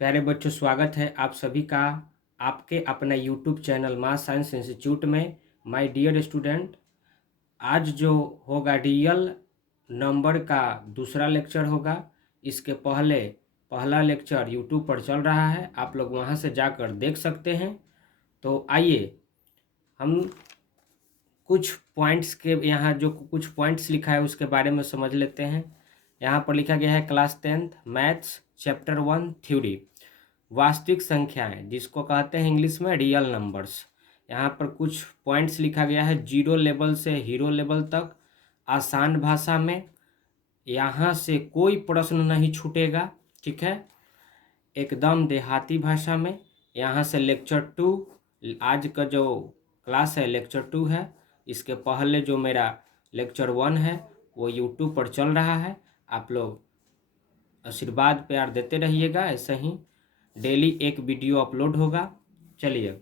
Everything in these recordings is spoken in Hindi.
प्यारे बच्चों, स्वागत है आप सभी का आपके अपना यूट्यूब चैनल मास साइंस इंस्टीट्यूट में। माय डियर स्टूडेंट, आज जो होगा रियल नंबर का दूसरा लेक्चर होगा। इसके पहले पहला लेक्चर यूट्यूब पर चल रहा है, आप लोग वहां से जाकर देख सकते हैं। तो आइए हम कुछ पॉइंट्स के यहाँ जो कुछ पॉइंट्स लिखा है उसके बारे में समझ लेते हैं। यहाँ पर लिखा गया है class 10th maths chapter 1 theory, वास्तविक संख्याएं जिसको कहते हैं इंग्लिश में रियल नंबर्स। यहाँ पर कुछ पॉइंट्स लिखा गया है, जीरो लेवल से हीरो लेवल तक, आसान भाषा में। यहाँ से कोई प्रश्न नहीं छूटेगा, ठीक है, एकदम देहाती भाषा में। यहाँ से लेक्चर 2, आज का जो क्लास है लेक्चर 2 है। इसके पहले जो मेरा लेक्चर 1 है वो यूट्यूब पर चल रहा है। आप लोग आशीर्वाद प्यार देते रहिएगा, ऐसे ही डेली एक वीडियो अपलोड होगा। चलिए,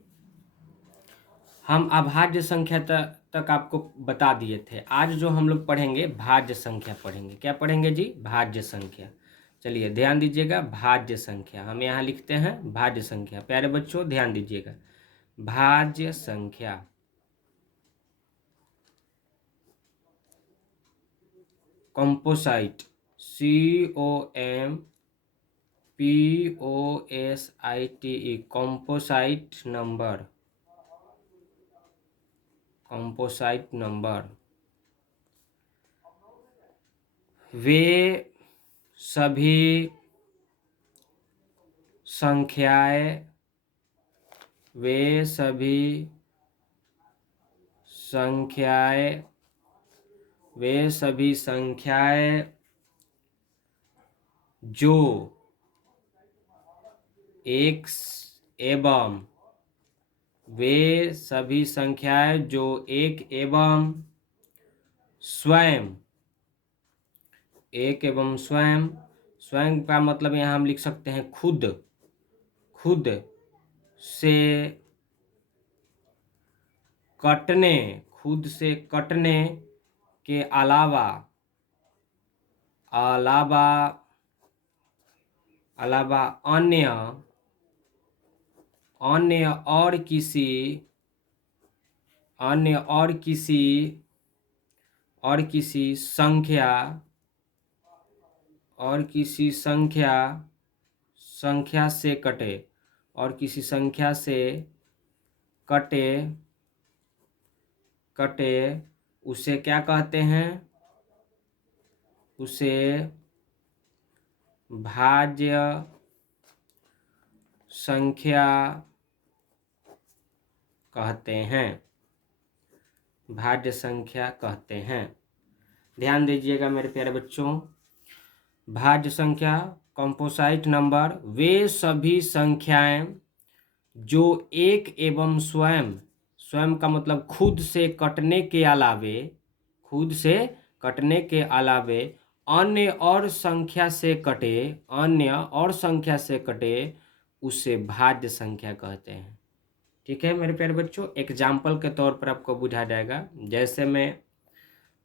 हम अभाज्य संख्या तक आपको बता दिए थे। आज जो हम लोग पढ़ेंगे भाज्य संख्या पढ़ेंगे। क्या पढ़ेंगे जी? भाज्य संख्या। चलिए ध्यान दीजिएगा, भाज्य संख्या हम यहाँ लिखते हैं भाज्य संख्या। प्यारे बच्चों ध्यान दीजिएगा, भाज्य संख्या। Composite, COMPOSITE, composite number, composite number वे सभी संख्याएं, वे सभी संख्याएं, वे सभी संख्याएं जो एक एवं, वे सभी संख्याएं जो एक एवं स्वयं, एक एवं स्वयं। स्वयं का मतलब यहाँ हम लिख सकते हैं खुद, खुद से कटने, खुद से कटने के अलावा, अलावा अलावा अन्य, अन्य और किसी, अन्य और किसी, और किसी संख्या, और किसी संख्या, संख्या से कटे, और किसी संख्या से कटे, कटे उसे क्या कहते हैं? उसे भाज्य संख्या कहते हैं, भाज्य संख्या कहते हैं। ध्यान दीजिएगा मेरे प्यारे बच्चों, भाज्य संख्या कंपोसाइट नंबर वे सभी संख्याएं जो एक एवं स्वयं, स्वयं का मतलब खुद से कटने के अलावे, खुद से कटने के अलावे अन्य और संख्या से कटे, अन्य और संख्या से कटे उसे भाज्य संख्या कहते हैं। ठीक है मेरे प्यारे बच्चों, एग्जाम्पल के तौर पर आपको बुझा जाएगा। जैसे में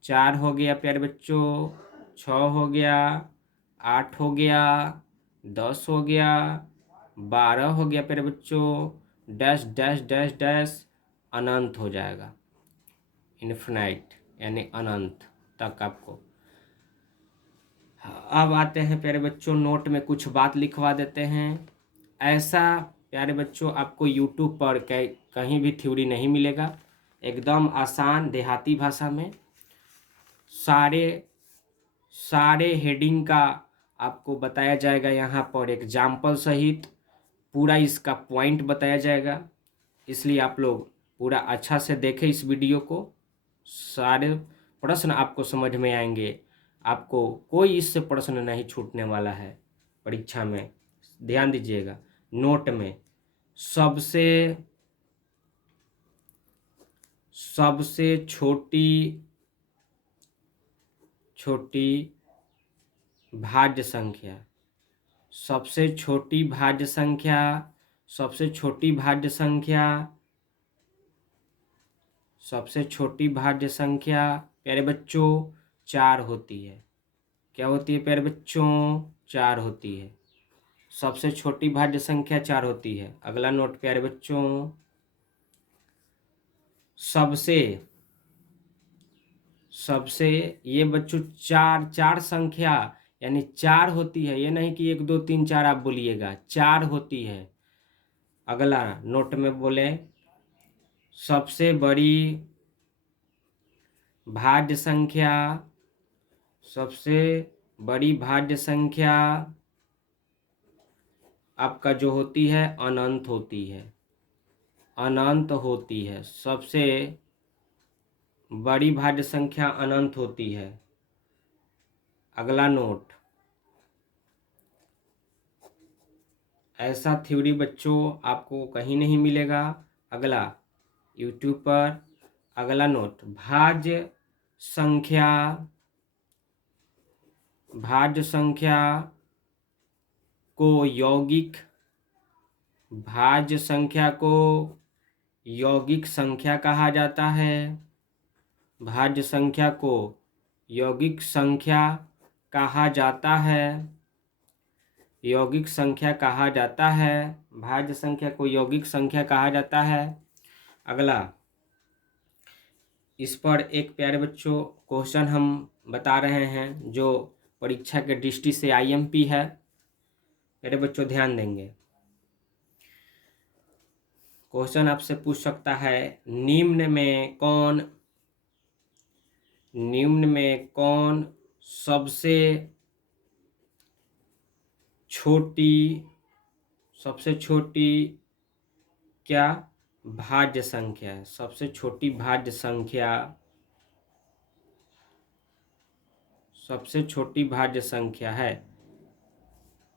4 हो गया प्यारे बच्चों, 6 हो गया, 8 हो गया, 10 हो गया, 12 हो गया प्यारे बच्चों, डैश डैश डैश डैश अनंत हो जाएगा, इन्फिनाइट यानी अनंत तक आपको। अब आते हैं प्यारे बच्चों, नोट में कुछ बात लिखवा देते हैं। ऐसा प्यारे बच्चों आपको यूट्यूब पर कहीं भी थ्योरी नहीं मिलेगा, एकदम आसान देहाती भाषा में। सारे सारे हेडिंग का आपको बताया जाएगा, यहाँ पर एग्जाम्पल सहित पूरा इसका पॉइंट बताया जाएगा। इसलिए आप लोग पूरा अच्छा से देखें इस वीडियो को, सारे प्रश्न आपको समझ में आएंगे, आपको कोई इससे प्रश्न नहीं छूटने वाला है परीक्षा में। ध्यान दीजिएगा, नोट में सबसे सबसे छोटी छोटी भाज्य संख्या, सबसे छोटी भाज्य संख्या, सबसे छोटी भाज्य संख्या, सबसे छोटी भाज्य संख्या प्यारे बच्चों 4 होती है। क्या होती है प्यारे बच्चों? 4 होती है। सबसे छोटी भाज्य संख्या 4 होती है। अगला नोट प्यारे बच्चों, सबसे सबसे ये बच्चों चार संख्या यानी 4 होती है, ये नहीं कि 1 2 3 4 आप बोलिएगा, 4 होती है। अगला नोट में बोले सबसे बड़ी भाज्य संख्या, सबसे बड़ी भाज्य संख्या आपका जो होती है अनंत होती है, अनंत होती है। सबसे बड़ी भाज्य संख्या अनंत होती है। अगला नोट, ऐसा थ्योरी बच्चों आपको कहीं नहीं मिलेगा। अगला यूट्यूब पर। अगला नोट, संख्या भाज्य संख्या को यौगिक, भाज्य संख्या को यौगिक संख्या कहा जाता है। भाज्य संख्या को यौगिक संख्या कहा जाता है, यौगिक संख्या कहा जाता है। भाज्य संख्या को यौगिक संख्या कहा जाता है। अगला, इस पर एक प्यारे बच्चों क्वेश्चन हम बता रहे हैं जो परीक्षा के दृष्टि से आईएमपी है। प्यारे बच्चों ध्यान देंगे, क्वेश्चन आपसे पूछ सकता है, निम्न में कौन सबसे छोटी क्या भाज्य संख्या है? सबसे छोटी भाज्य संख्या, सबसे छोटी भाज्य संख्या है।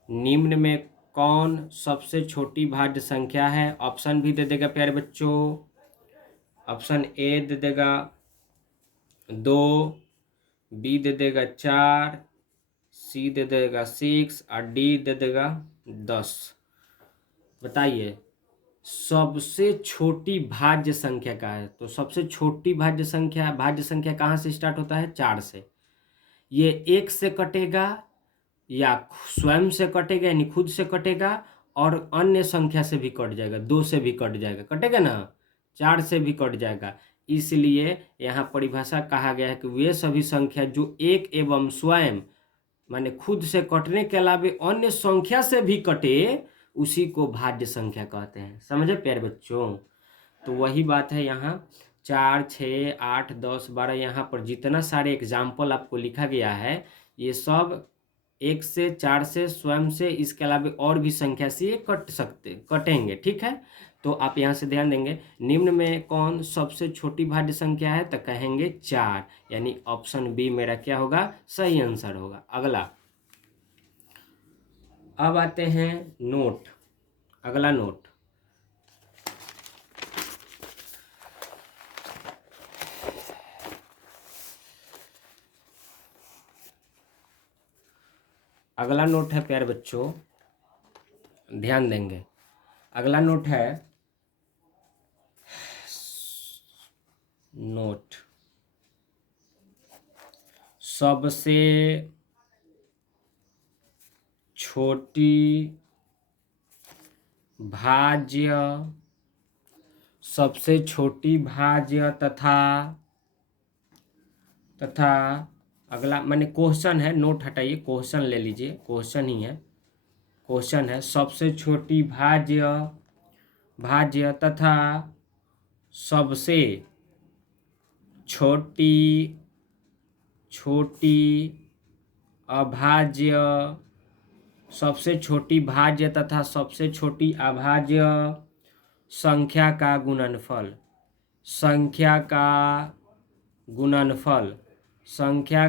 निम्न में कौन सबसे छोटी भाज्य संख्या है? ऑप्शन भी दे देगा प्यारे बच्चों। ऑप्शन ए दे देगा 2, बी दे देगा 4, सी दे देगा 6 और डी दे देगा 10। बताइए सबसे छोटी भाज्य संख्या का है, तो सबसे छोटी भाज्य संख्या कहाँ से स्टार्ट होता है? 4 से। ये 1 से कटेगा या स्वयं से कटेगा यानी खुद से कटेगा, और अन्य संख्या से भी कट जाएगा, 2 से भी कट जाएगा, कटेगा ना, 4 से भी कट जाएगा। इसलिए यहाँ परिभाषा कहा गया है कि वे सभी संख्या जो एक एवं स्वयं माने खुद से कटने के अलावा अन्य संख्या से भी कटे, उसी को भाज्य संख्या कहते हैं। समझे प्यारे बच्चों? तो वही बात है यहाँ 4 6 8 10 12 यहाँ पर जितना सारे एग्जाम्पल आपको लिखा गया है, ये सब 1 से 4 से स्वयं से, इसके अलावा और भी संख्या से ये कटेंगे। ठीक है, तो आप यहाँ से ध्यान देंगे, निम्न में कौन सबसे छोटी भाज्य संख्या है? तो कहेंगे 4, यानी ऑप्शन बी मेरा क्या होगा? सही आंसर होगा। अगला, अब आते हैं नोट। अगला नोट, अगला नोट है प्यारे बच्चों, ध्यान देंगे। अगला नोट है नोट, सबसे छोटी भाज्य, सबसे छोटी भाज्य तथा अगला माने क्वेश्चन है, नोट हटाइए, क्वेश्चन ले लीजिए, क्वेश्चन ही है, क्वेश्चन है सबसे छोटी भाज्य तथा सबसे छोटी अभाज्य, सबसे छोटी भाज्य तथा सबसे छोटी अभाज्य संख्या का गुणनफल, संख्या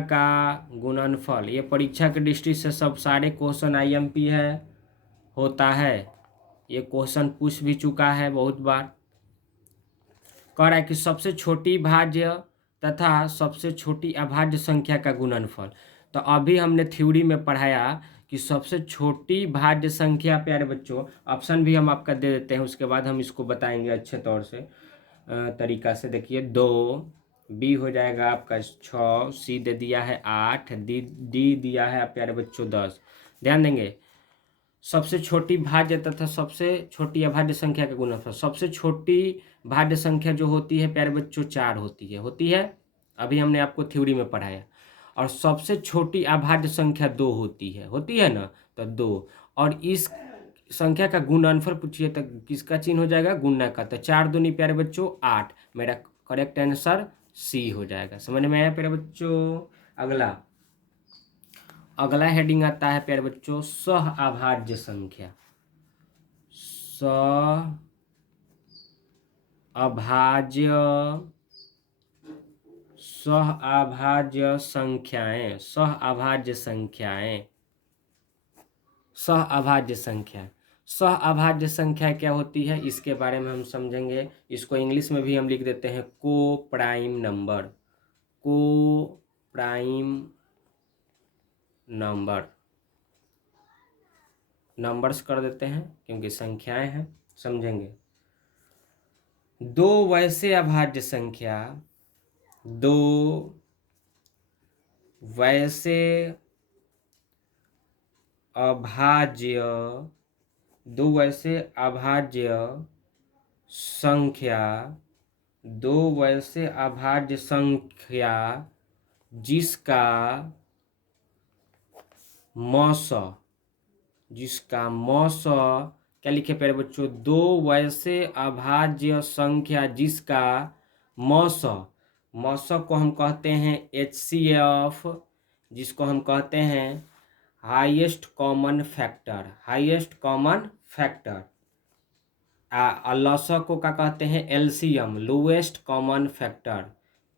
का गुणनफल। ये परीक्षा के दृष्टि से सब सारे क्वेश्चन आईएमपी है, होता है। ये क्वेश्चन पूछ भी चुका है बहुत बार। कह रहा है कि सबसे छोटी भाज्य तथा सबसे छोटी अभाज्य संख्या का गुणनफल। तो अभी हमने थ्योरी में पढ़ाया कि सबसे छोटी भाज्य संख्या, प्यारे बच्चों ऑप्शन भी हम आपका दे देते हैं, उसके बाद हम इसको बताएंगे अच्छे तौर से तरीका से। देखिए 2, बी हो जाएगा आपका 6, सी दे दिया है 8, डी दिया है प्यारे बच्चों 10। ध्यान देंगे सबसे छोटी भाज्य तथा सबसे छोटी अभाज्य संख्या का गुणनफल। सबसे छोटी भाज्य संख्या जो होती है प्यारे बच्चों 4 होती है, अभी हमने आपको थ्योरी में पढ़ाया। और सबसे छोटी अभाज्य संख्या 2 होती है ना, तो 2। और इस संख्या का गुणनफल पूछिए तो किसका चिन्ह हो जाएगा, गुणा का। तो 4 दूनी प्यारे बच्चों 8, मेरा करेक्ट आंसर सी हो जाएगा। समझ में आया प्यारे बच्चों। अगला हेडिंग आता है प्यारे बच्चों सह अभाज्य संख्या। सह अभाज्य संख्याएं। सह अभाज्य संख्या क्या होती है, इसके बारे में हम समझेंगे। इसको इंग्लिश में भी हम लिख देते हैं को प्राइम नंबर। नंबर्स कर देते हैं क्योंकि संख्याएं हैं, समझेंगे। दो वैसे अभाज्य संख्या जिसका मौस क्या लिखे प्यारे बच्चों, दो वैसे अभाज्य संख्या जिसका मौस को हम कहते हैं HCF, जिसको हम कहते हैं हाईएस्ट कॉमन फैक्टर। लसक को क्या कहते हैं, LCM लोएस्ट कॉमन फैक्टर।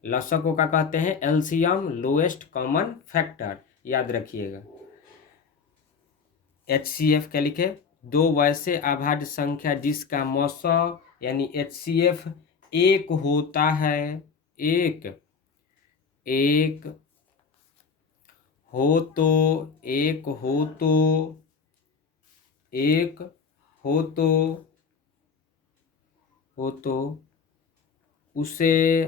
लसक को क्या कहते हैं, LCM लोएस्ट कॉमन फैक्टर, याद रखिएगा। HCF क्या लिखे, दो वैसे अभाज्य संख्या जिसका मौस यानी HCF एक होता है, एक हो तो उसे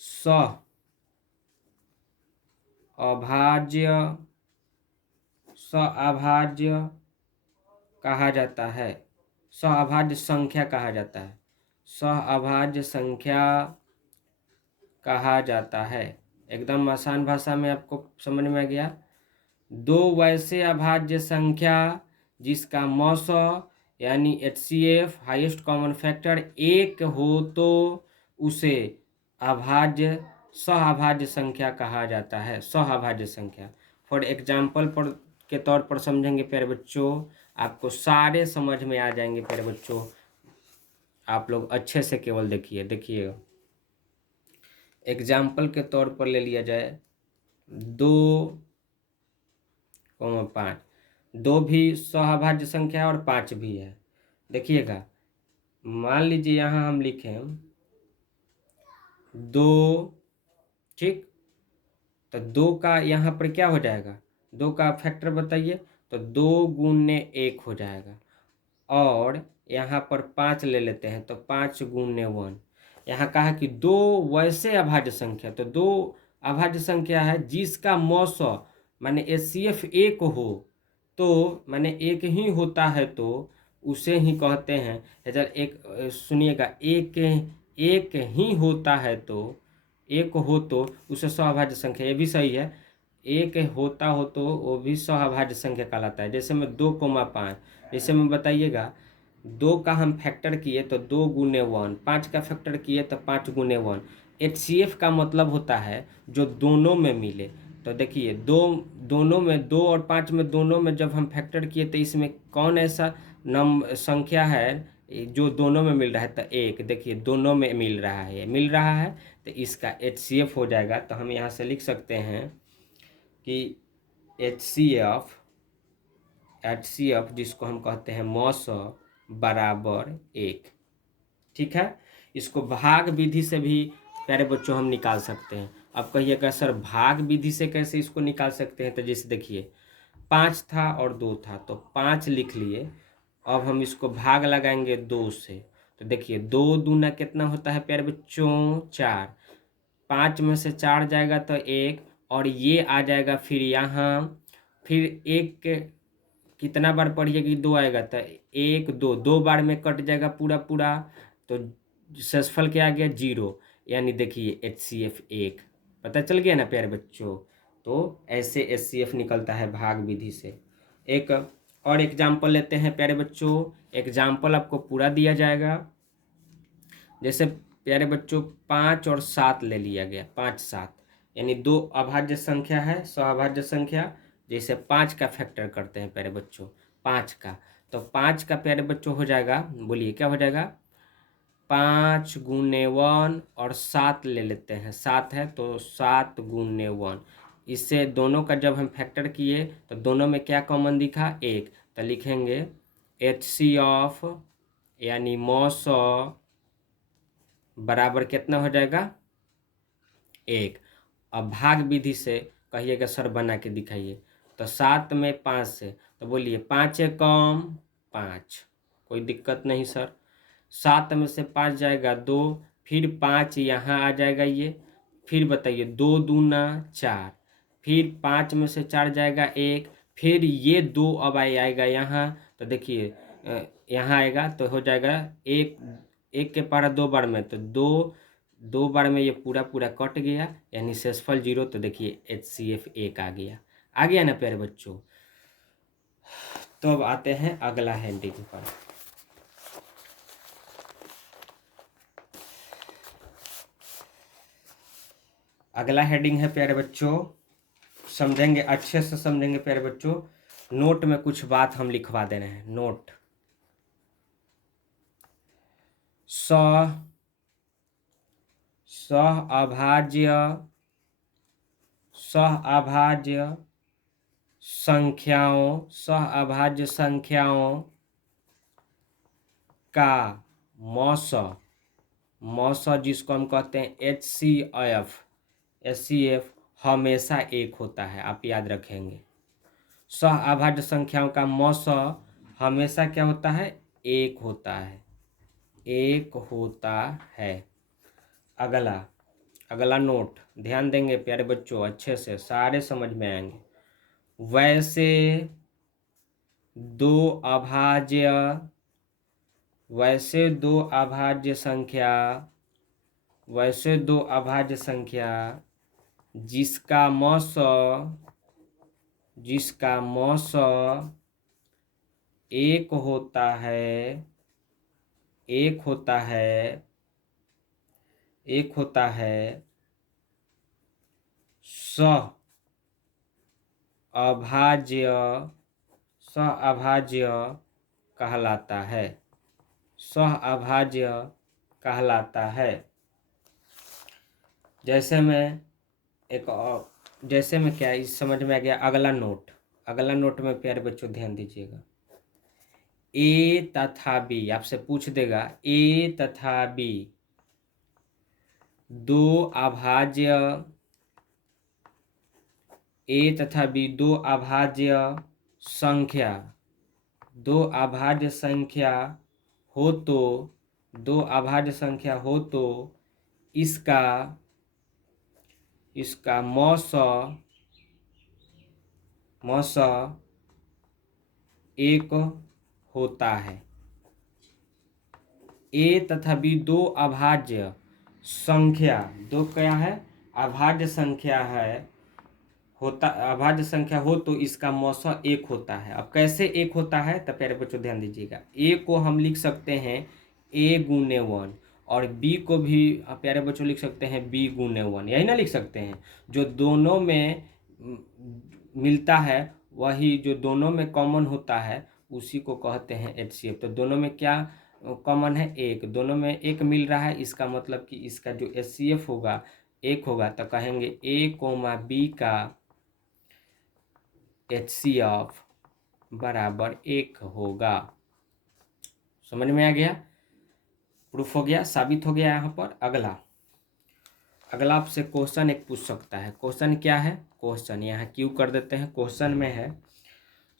सह अभाज्य कहा जाता है, सह अभाज्य संख्या कहा जाता है। एकदम आसान भाषा में आपको समझ में आ गया। दो वैसे अभाज्य संख्या जिसका मौस यानी HCF हाईएस्ट कॉमन फैक्टर एक हो तो उसे सह अभाज्य संख्या कहा जाता है। सह अभाज्य संख्या फॉर एग्जाम्पल के तौर पर समझेंगे प्यारे बच्चों, आपको सारे समझ में आ जाएंगे प्यारे बच्चों। आप लोग अच्छे से केवल देखिएगा। एग्जाम्पल के तौर पर ले लिया जाए 2,5, 2 भी सहअभाज्य संख्या है और 5 भी है। देखिएगा, मान लीजिए यहाँ हम लिखें 2, ठीक, तो 2 का यहाँ पर क्या हो जाएगा, 2 का फैक्टर बताइए, तो 2 गुने 1 हो जाएगा। और यहाँ पर 5 ले लेते हैं तो 5 गुने 1। यहाँ कहा कि दो वैसे अभाज्य संख्या, तो 2 अभाज्य संख्या है जिसका मौस माने HCF एक हो, तो माने एक ही होता है तो उसे ही कहते हैं। एक सुनिएगा, एक ही होता है तो, एक हो तो उसे सहअभाज्य संख्या, ये भी सही है। एक होता हो तो वो भी सहअभाज्य संख्या कहलाता है। जैसे में 2,5, जैसे में बताइएगा 2 का हम फैक्टर किए तो 2 गुने 1, 5 का फैक्टर किए तो 5 गुने 1। HCF का मतलब होता है जो दोनों में मिले। तो देखिए दोनों में 2 और 5 में दोनों में जब हम फैक्टर किए तो इसमें कौन ऐसा संख्या है जो दोनों में मिल रहा है, तो एक। देखिए दोनों में मिल रहा है तो इसका HCF हो जाएगा। तो हम यहाँ से लिख सकते हैं कि HCF जिसको हम कहते हैं मौस बराबर 1, ठीक है। इसको भाग विधि से भी प्यारे बच्चों हम निकाल सकते हैं। अब कहिएगा सर भाग विधि से कैसे इसको निकाल सकते हैं, तो जैसे देखिए 5 था और 2 था तो 5 लिख लिए। अब हम इसको भाग लगाएंगे 2 से, तो देखिए 2 दूना कितना होता है प्यारे बच्चों, 4। 5 में से 4 जाएगा तो 1, और ये आ जाएगा फिर यहाँ फिर एक के कितना बार पढ़िए कि 2 आएगा, तो 1 2 2 बार में कट जाएगा पूरा पूरा, तो शेषफल क्या आ गया 0, यानी देखिए HCF 1। पता चल गया ना प्यारे बच्चों। तो ऐसे HCF निकलता है भाग विधि से। एक और एग्जाम्पल लेते हैं प्यारे बच्चों। एग्जाम्पल आपको पूरा दिया जाएगा। जैसे प्यारे बच्चों 5 और 7 ले लिया गया, 5 7, यानी 2 अभाज्य संख्या है, सह संख्या। जैसे 5 का फैक्टर करते हैं प्यारे बच्चों, 5 का, तो 5 का प्यारे बच्चों हो जाएगा, बोलिए क्या हो जाएगा, 5 गुने 1, और 7 ले लेते हैं, 7 है तो 7 गुने 1। इससे दोनों का जब हम फैक्टर किए तो दोनों में क्या कॉमन दिखा, 1, तो लिखेंगे HCF यानी मॉस बराबर कितना हो जाएगा 1। अब भाग विधि से कहिएगा सर बना के दिखाइए, तो 7 में 5 से, तो बोलिए 5 कम 5, कोई दिक्कत नहीं सर। 7 में से 5 जाएगा 2, फिर 5 यहाँ आ जाएगा ये, फिर बताइए 2 दूना 4, फिर 5 में से 4 जाएगा 1, फिर ये 2 अब आएगा यहाँ, तो देखिए यहाँ आएगा तो हो जाएगा 1, 1 के पारा 2 बार में, तो 2 बार में ये पूरा पूरा कट गया, यानी शेषफल 0, तो देखिए HCF 1 आ गया ना प्यारे बच्चों। तो अब आते हैं अगला हेडिंग पर। अगला हेडिंग है प्यारे बच्चों, समझेंगे अच्छे से समझेंगे प्यारे बच्चों। नोट में कुछ बात हम लिखवा दे रहे हैं, नोट। सहअभाज्य संख्याओं का मौस जिसको हम कहते हैं HCF हमेशा 1 होता है, आप याद रखेंगे। सहअभाज्य संख्याओं का मौस हमेशा क्या होता है, 1 होता है, 1 होता है। अगला नोट ध्यान देंगे प्यारे बच्चों, अच्छे से सारे समझ में आएंगे। वैसे दो अभाज्य संख्या जिसका मौस 1 होता है, सहअभाज्य कहलाता है। जैसे में क्या इस समझ में आ गया। अगला नोट में प्यारे बच्चों ध्यान दीजिएगा। ए तथा बी आपसे पूछ देगा, ए तथा बी दो अभाज्य संख्या हो तो इसका मौस 1 होता है। ए तथा बी दो अभाज्य संख्या, दो क्या है, अभाज्य संख्या हो तो इसका मौस 1 होता है। अब कैसे 1 होता है, तो प्यारे बच्चों ध्यान दीजिएगा। ए को हम लिख सकते हैं a गुने 1, और बी को भी प्यारे बच्चों लिख सकते हैं b गुने 1, यही ना लिख सकते हैं। जो दोनों में मिलता है, वही जो दोनों में कॉमन होता है उसी को कहते हैं HCF। तो दोनों में क्या कॉमन है, 1, दोनों में 1 मिल रहा है, इसका मतलब कि इसका जो HCF होगा 1 होगा। तो कहेंगे a, b का HCF बराबर 1 होगा। समझ में आ गया, प्रूफ हो गया, साबित हो गया। यहाँ पर अगला आपसे क्वेश्चन एक पूछ सकता है। क्वेश्चन क्या है, क्वेश्चन यहाँ क्यों कर देते हैं। क्वेश्चन में है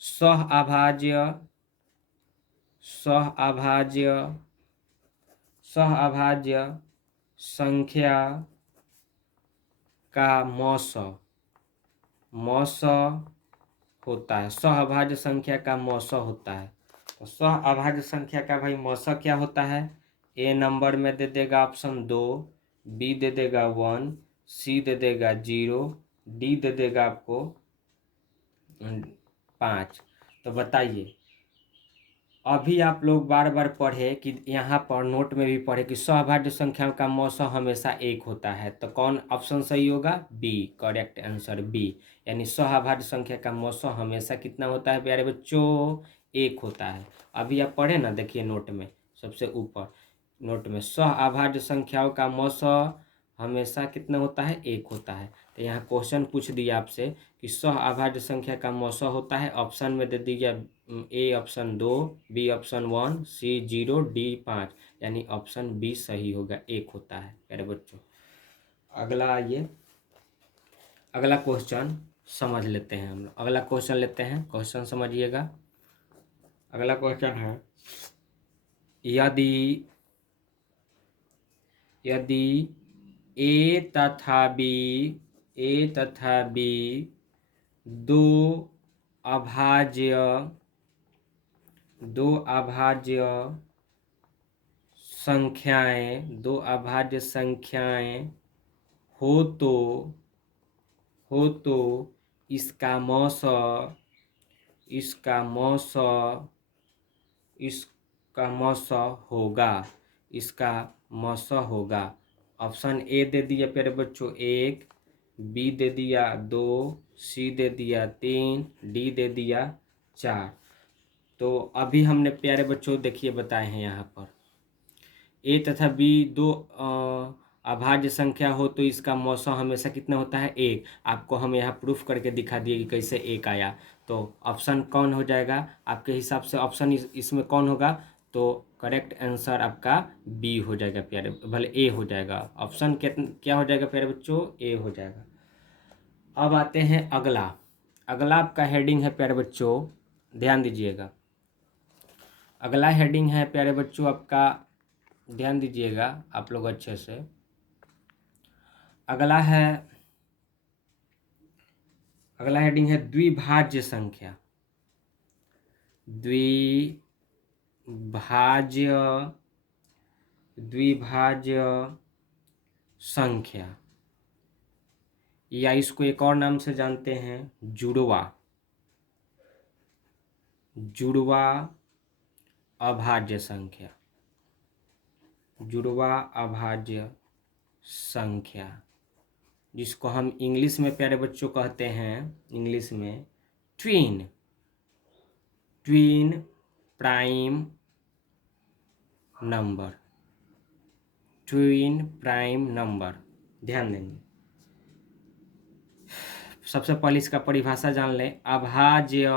सहअभाज्य संख्या का मौस होता है। सहअभाज्य संख्या का मौसा होता है। तो सहअभाज्य संख्या का भाई मौसा क्या होता है? ए नंबर में दे देगा ऑप्शन 2, बी दे देगा 1, सी दे देगा 0, डी दे देगा आपको 5। तो बताइए, अभी आप लोग बार बार पढ़े कि यहाँ पर नोट में भी पढ़े कि सहअभाज्य संख्याओं का मौसा हमेशा एक होता है। तो कौन ऑप्शन सही होगा? B, correct answer B. यानी सहअभाज्य संख्या का मौसा हमेशा कितना होता है प्यारे बच्चों? एक होता है। अभी आप पढ़े ना, देखिए नोट में सबसे ऊपर नोट में सहअभाज्य संख्याओं का मौसा हमेशा कितना होता है? एक होता है। तो यहाँ क्वेश्चन पूछ दिया आपसे कि सहअभाज्य संख्या का मौसा होता है। ऑप्शन में दे दीजिए A option 2, B option 1, C 0, D 5। यानी ऑप्शन बी सही होगा, एक होता है प्यारे बच्चों। अगला आइए, अगला क्वेश्चन समझ लेते हैं हम लोग। अगला क्वेश्चन लेते हैं, क्वेश्चन समझिएगा। अगला क्वेश्चन है, यदि यदि ए तथा बी दो अभाज्य संख्याएं हो तो इसका मौसा होगा। ऑप्शन ए दे दिया प्यारे बच्चों 1, बी दे दिया 2, सी दे दिया 3, डी दे दिया 4। तो अभी हमने प्यारे बच्चों देखिए बताए हैं यहाँ पर ए तथा बी दो अभाज्य संख्या हो तो इसका मौसा हमेशा कितना होता है? एक। आपको हम यहाँ प्रूफ करके दिखा दिए कि कैसे एक आया। तो ऑप्शन कौन हो जाएगा आपके हिसाब से? ऑप्शन इसमें कौन होगा? तो करेक्ट आंसर आपका बी हो जाएगा प्यारे, भले ए हो जाएगा। ऑप्शन क्या हो जाएगा प्यारे बच्चों? ए हो जाएगा। अब आते हैं अगला आपका हेडिंग है प्यारे बच्चों, ध्यान दीजिएगा। अगला हेडिंग है प्यारे बच्चों आपका, ध्यान दीजिएगा आप लोग अच्छे से। अगला हेडिंग है द्विभाज्य संख्या। द्विभाज्य संख्या, या इसको एक और नाम से जानते हैं जुड़वा अभाज्य संख्या। जुड़वा अभाज्य संख्या, जिसको हम इंग्लिश में प्यारे बच्चों कहते हैं, इंग्लिश में ट्विन प्राइम नंबर। ध्यान देंगे, सबसे पहले इसका परिभाषा जान लें। अभाज्य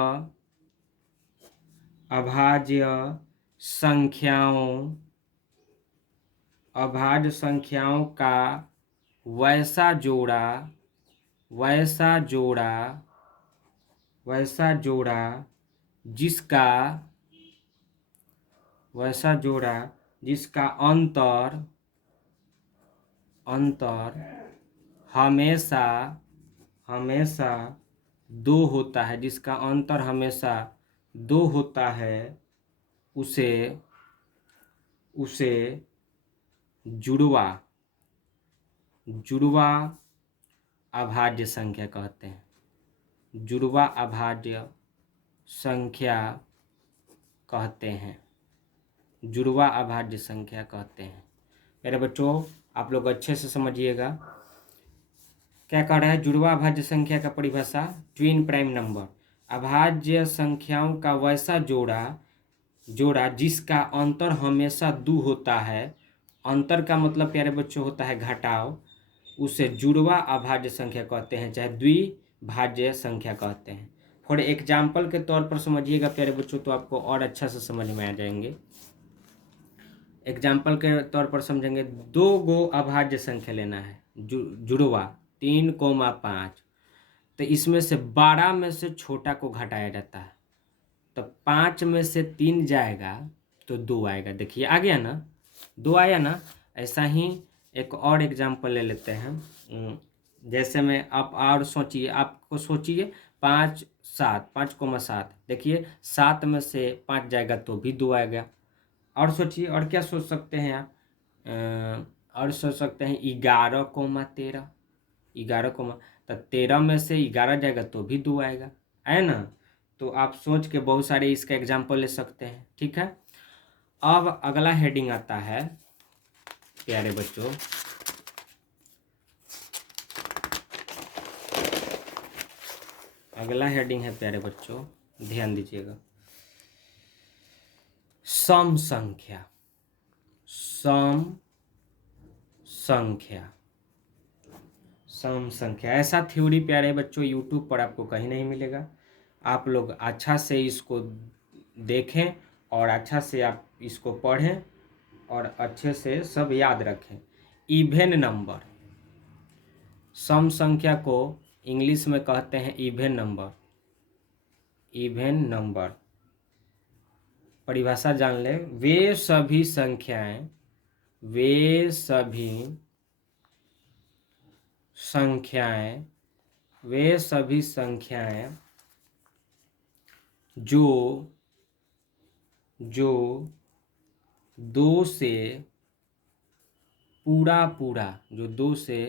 संख्याओं का वैसा जोड़ा जिसका अंतर हमेशा दो होता है, जिसका अंतर हमेशा दो होता है, उसे जुड़वा अभाज्य संख्या कहते हैं। जुड़वा अभाज्य संख्या कहते हैं। मेरे बच्चों आप लोग अच्छे से समझिएगा, क्या कह रहा है? जुड़वा अभाज्य संख्या का परिभाषा ट्विन प्राइम नंबर, अभाज्य संख्याओं का वैसा जोड़ा जिसका अंतर हमेशा दो होता है। अंतर का मतलब प्यारे बच्चों होता है घटाव, उसे जुड़वा अभाज्य संख्या कहते हैं, चाहे द्विभाज्य संख्या कहते हैं। फॉर एग्जाम्पल के तौर पर समझिएगा प्यारे बच्चों, तो आपको और अच्छा से समझ में आ जाएंगे। एग्जाम्पल के तौर पर समझेंगे, 2 गो अभाज्य संख्या लेना है जुड़वा 3,5, तो इसमें से 12 में से छोटा को घटाया जाता है, तो 5 में से 3 जाएगा तो 2 आएगा। देखिए आ गया ना, 2 आया ना। ऐसा ही एक और एग्जाम्पल ले लेते हैं। जैसे में आप और सोचिए, आपको सोचिए 5 7, 5,7। देखिए 7 में से 5 जाएगा तो भी 2 आएगा। और सोचिए, और क्या सोच सकते हैं आप? और सोच सकते हैं 11,13। 11, तो 13 में से 11 जाएगा तो भी 2 आएगा, है ना? तो आप सोच के बहुत सारे इसका एग्जाम्पल ले सकते हैं। ठीक है, अब अगला हेडिंग आता है प्यारे बच्चों, अगला हेडिंग है प्यारे बच्चों, ध्यान दीजिएगा, सम संख्या। सम संख्या, सम संख्या ऐसा थ्योरी प्यारे बच्चों यूट्यूब पर आपको कहीं नहीं मिलेगा। आप लोग अच्छा से इसको देखें और अच्छा से आप इसको पढ़ें और अच्छे से सब याद रखें। इवेन नंबर, सम संख्या को इंग्लिश में कहते हैं इवेन नंबर। इवेन नंबर परिभाषा जान ले, वे सभी संख्याएं, वे सभी संख्याएं, वे सभी संख्याएं जो जो 2 से पूरा पूरा, जो 2 से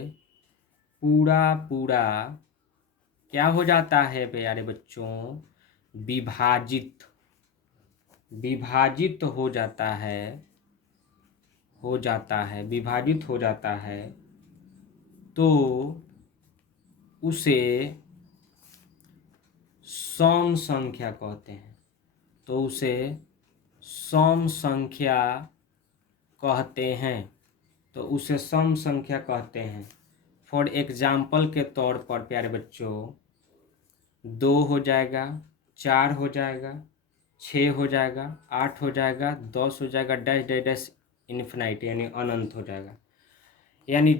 पूरा पूरा क्या हो जाता है प्यारे बच्चों? विभाजित, विभाजित हो जाता है, हो जाता है, विभाजित हो जाता है, तो उसे सम संख्या कहते हैं। तो उसे सम संख्या कहते हैं। तो उसे सम संख्या कहते हैं। फॉर एग्जाम्पल के तौर पर प्यारे बच्चों, 2 हो जाएगा, 4 हो जाएगा, 6 हो जाएगा, 8 हो जाएगा, 10 हो जाएगा, डैश डैश डैश इन्फिनाइट यानी अनंत हो जाएगा। यानी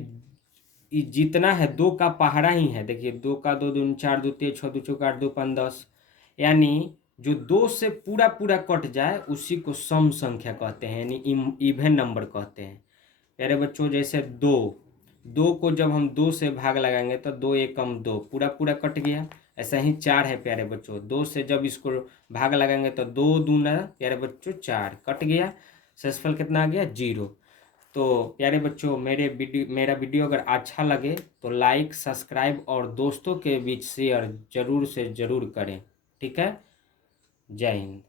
जितना है 2 का पहाड़ा ही है। देखिए 2 का 2 दूनी 4, 2 तेज, 6 2 चौका 8, 2 5 10। यानी जो 2 से पूरा पूरा कट जाए उसी को सम संख्या कहते हैं, यानी इवन नंबर कहते हैं। प्यारे बच्चों जैसे 2, 2 को जब हम 2 से भाग लगाएंगे तो 2 एकम 2 पूरा पूरा कट गया। ऐसा ही 4 है प्यारे बच्चों, 2 से जब इसको भाग लगाएंगे तो 2 दूना प्यारे बच्चों 4 कट गया। शेषफल कितना आ गया? 0। तो प्यारे बच्चों मेरा वीडियो अगर अच्छा लगे तो लाइक, सब्सक्राइब और दोस्तों के बीच शेयर जरूर से ज़रूर करें। ठीक है, जय हिंद।